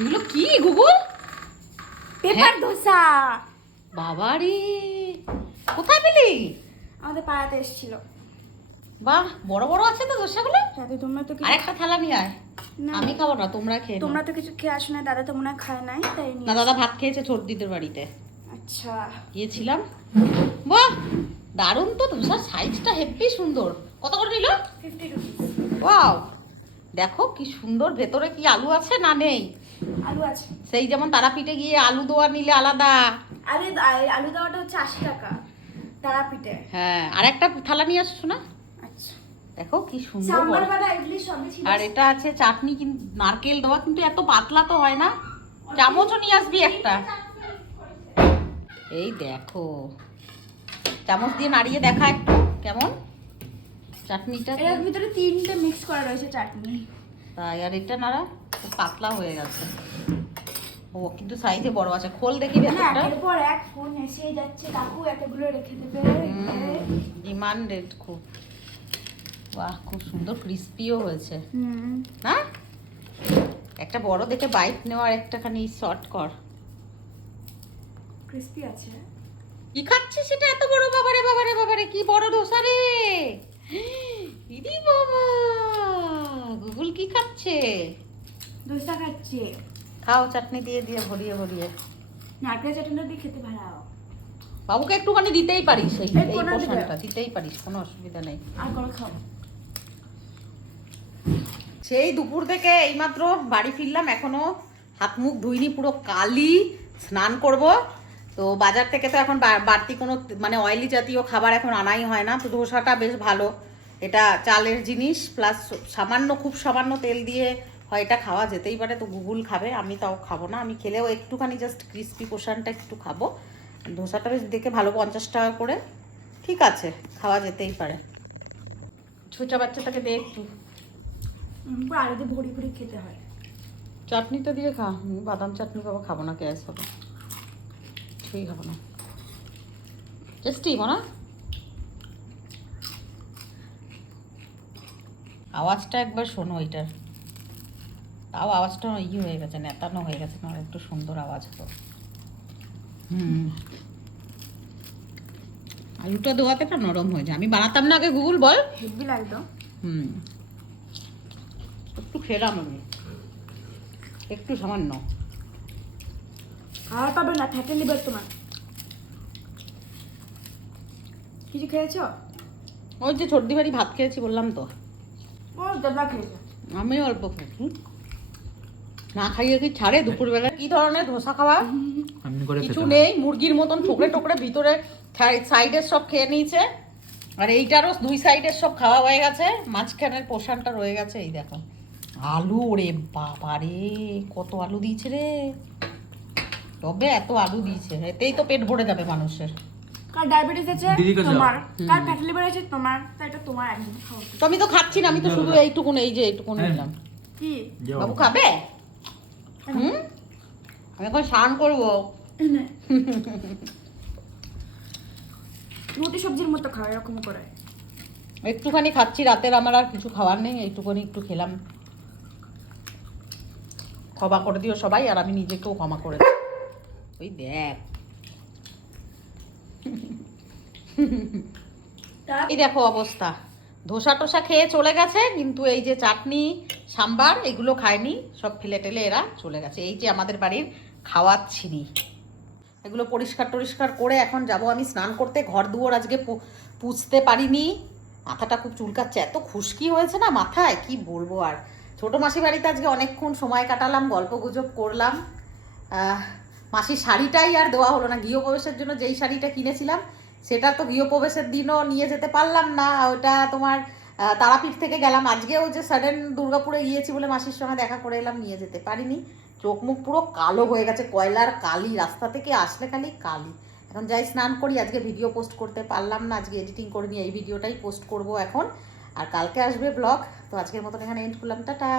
এগুলো কি Google? Paper dosa. বাবা রে, কোথায় পেলি? আমাদের পাড়াতে এসেছিল। বাহ, বড় বড় আছে তো ধোসাগুলো। দাদা তোমরা তো আর একটা থালা নিয়ে আয়। না, আমি খাবো না, তোমরা খেয়ে নাও। তোমরা তো কিছু খেয়ে আসো না, দাদা তো মনে হয় খায় নাই, তাই না, নিয়ে দাদা ভাত খেয়েছে ছোটদিদের বাড়িতে আচ্ছা। গিয়েছিলাম। বাহ, দারুণ তো, ধোসার সাইজটা হেব্বি সুন্দর। কত করে নিল? 50 রুপিস। ওয়াও, দেখো কি সুন্দর। ভেতরে কি আলু আছে না নেই? আলু আছে। সেই যেমন তারাপীঠে গিয়ে আলু দেওয়া নিলে আলাদা। আলু দেওয়াটা হচ্ছে 80 টাকা তারাপীঠে। হ্যাঁ, আর একটা থালা নিয়ে আসছো না? আচ্ছা, দেখো কি সুন্দর সাম্বার বড়। বাটা ইডলি সবই ছিল। আর এটা আছে চাটনি, কিন্তু নারকেল দেওয়া, কিন্তু এত পাতলা তো হয় না। চামচও নিয়ে আসবি একটা। এই দেখো, চামচ দিয়ে নাড়িয়ে দেখা একটু কেমন চাটনিটা। এর ভিতরে 3টে মিক্স করা রয়েছে চাটনি। তাই, আর এটা নাড়া খুব পাতলা হয়ে গেছে। ও কিন্তু সাইজে বড় আছে। খোল দেখি না, ভেতরটা। একের পর এক ফোন এসেই যাচ্ছে, কাকু এতগুলো রেখে দেবে। ডিমান্ডেড খুব। বাহ, খুব সুন্দর ক্রিস্পিও হয়েছে হুম, না? একটা বড় দেখে বাইট নেওয়ার একটাখানি শর্ট কর। ক্রিস্পি আছে। কি খাচ্ছিস সেটা এত বড়? বাবারে বাবারে বাবারে, কি বড় ডোসা রে! ইদি বাবা, গুগল কি খাচ্ছে? দোসা খাচ্ছে। খাও, চাটনি দিয়ে দিয়ে ভরিয়ে ভরিয়ে। নারকেল চাটনিটা দিয়ে খেতে ভালো। বাবুকে একটুখানি দিতেই পারিস, এই এই কোনা দিবে। পোর্শনটা দিতেই পারিস, কোনো অসুবিধা নেই। আর করে খাও। সেই দুপুর থেকে এইমাত্র বাড়ি ফিরলাম, এখনো হাত মুখ ধুইনি, পুরো কালি। স্নান করব তো। বাজার থেকে তো এখন বাড়তি কোনো মানে অয়েলি জাতীয় খাবার এখন আনাই হয় না। তো ধোসাটা বেশ ভালো, এটা চালের জিনিস, প্লাস সামান্য, খুব সামান্য তেল দিয়ে হয় এটা খাওয়া যেতেই পারে। তো গুগল খাবে, আমি তাও খাবো না। আমি খেলেও একটুখানি জাস্ট ক্রিস্পি পোর্শনটা একটু খাবো। ধোসাটা বেশ দেখে ভালো, 50 টাকা করে, ঠিক আছে, খাওয়া যেতেই পারে। ছোটা বাচ্চাটাকে দে একটু। পুরো আলু দিয়ে ভরি ভরি খেতে হয়। চাটনিটা দিয়ে খা। বাদাম চাটনি বাবা খাবো না, গ্যাস হবে, কিছুই খাবো না। টেস্টি না? আওয়াজটা একবার শোনো ওইটার। তাও আওয়াজটা হয়ে গেছে, নেতানো হয়ে গেছে না, একটু সুন্দর আওয়াজ হতো। আলুটা দেওয়াতে না নরম হয়ে যায়। আমি বানাতাম না আগে, গুগল বল। হেভি লাগতো। একটু খেলাম আমি, একটু সামান্য। আর পাবে না, ফ্যাটে লিভার তোমার। কিছু খেয়েছো? ওই যে ছোটদি বাড়ি ভাত খেয়েছি বললাম তো। ও দাদা খেয়েছে। আমি অল্প খেয়েছি, না খাইয়ে কি ছাড়ে দুপুরবেলা? কি ধরনের ধোসা খাওয়া কিছু নেই, মুরগির মতন ঠোকরে ঠোকরে ভিতরে সাইডের সব খেয়ে নিয়েছে। আর এইটারও 2 সাইডের সব খাওয়া হয়ে গেছে, মাঝখানের পোর্শনটা রয়ে গেছে। এই দেখো আলু, ওরে বাবা রে, কত আলু দিয়েছে রে! তবে এত আলু দিয়েছে, এতেই তো পেট ভরে যাবে মানুষের। কার ডায়াবেটিস আছে তোমার, কার ফ্যাটি লিভার আছে তোমার, তাই এটা তোমার একদম খাও। তো আমি তো খাচ্ছি না, আমি তো শুধু এইটুকুন, এই যে এইটুকুন নিলাম। কি বাবু খাবে? আমি এখন স্নান করবো। রুটি সবজির মতো খাও এরকম করে। একটুখানি খাচ্ছি, রাতের আমার আর কিছু খাওয়ার নেই, এইটুখানি একটু খেলাম। ক্ষমা করে দিও সবাই, আর আমি নিজেকেও ক্ষমা করে দিই। ওই দেখ, এই দেখো অবস্থা। ধোসা টোসা খেয়ে চলে গেছে, কিন্তু এই যে চাটনি সাম্বার এগুলো খায়নি, সব ফেলে টেলে এরা চলে গেছে। এই যে আমাদের বাড়ির খাওয়াচ্ছিনি, এগুলো পরিষ্কার টরিষ্কার করে এখন যাব আমি স্নান করতে। ঘর দুয়ার আজকে পুছতে পারিনি, মাথাটা খুব চুলকাচ্ছে, এত খুশকি হয়েছে না মাথায়, কি বলবো আর। ছোটো মাসি বাড়িতে আজকে অনেকক্ষণ সময় কাটালাম, গল্প গুজব করলাম। মাসির শাড়িটাই আর দেওয়া হলো না, গৃহপ্রবেশের জন্য যেই শাড়িটা কিনেছিলাম সেটা তো গৃহপ্রবেশের দিনও নিয়ে যেতে পারলাম না। ওটা তোমার তারাপীঠ থেকে গেলাম, আজকেও যে সাডেন দুর্গাপুরে গিয়েছি বলে মাসির সঙ্গে দেখা করে এলাম, নিয়ে যেতে পারিনি। চোখ মুখ পুরো কালো হয়ে গেছে, কয়লার কালি, রাস্তা থেকে আসলে খালি কালি। এখন যাই স্নান করি, আজকে ভিডিও পোস্ট করতে পারলাম না, আজকে এডিটিং করে নিয়ে এই ভিডিওটাই পোস্ট করব এখন। আর কালকে আসবে ব্লগ। তো আজকের মতন এখানে এন্ড করলাম, টাটা।